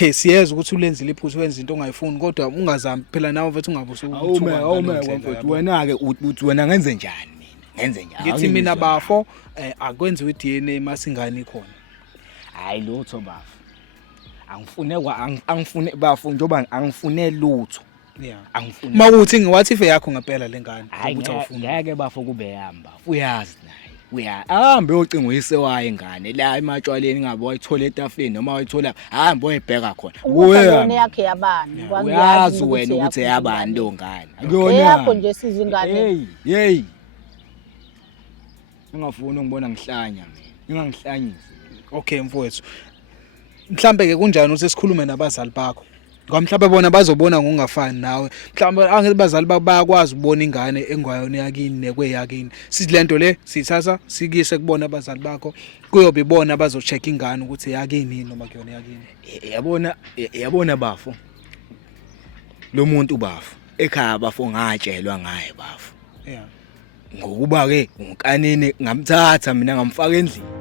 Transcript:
okay siyeza ukuthi ulenzile iphutha wenza into ongayifuni kodwa ungazami phela nawe mfethu ungabusuku awume mfethu wena ke uthi wena ngenze njani ngenze njani ngithi mina bafo akwenziwe iDNA masingane ikhona hayi lutho bafo angifune bafo njoba angifune lutho angifune mawuthi ngiwathi ife yakho ngempela lengane ukuthi awufuni ngeke bafo kube yamba uyazi naye ahambe uyocinga uyise waye ingane la ematshwaleni ngabe wayithola etafeni noma wayithola hamba oyibheka khona uyona yakhe yabani uyazi wena ukuthi yabani lo ngane akuyona yakho nje sizingane hey ungafuni ungibona ngihlanya mina ungangihlanyisi okay mfowethu mhlambe ke kunjani ukuthi sikhulume nabazali bakho ngoba mhlambe bona bazobona ngokungafani nawe mhlambe angithi bazali bayakwazi ukubona ingane engwayona yakini nekweyakini sithi lento le sithatha sikise kubona abazali bakho kuyobe ibona bazocheck ingane ukuthi yakini noma kuyona yakini yabona bafo lo muntu bafo ekhaya bafo ngatshelwa ngaye bafo ngokuba ke unkanini ngamthatha mina ngamfaka endlini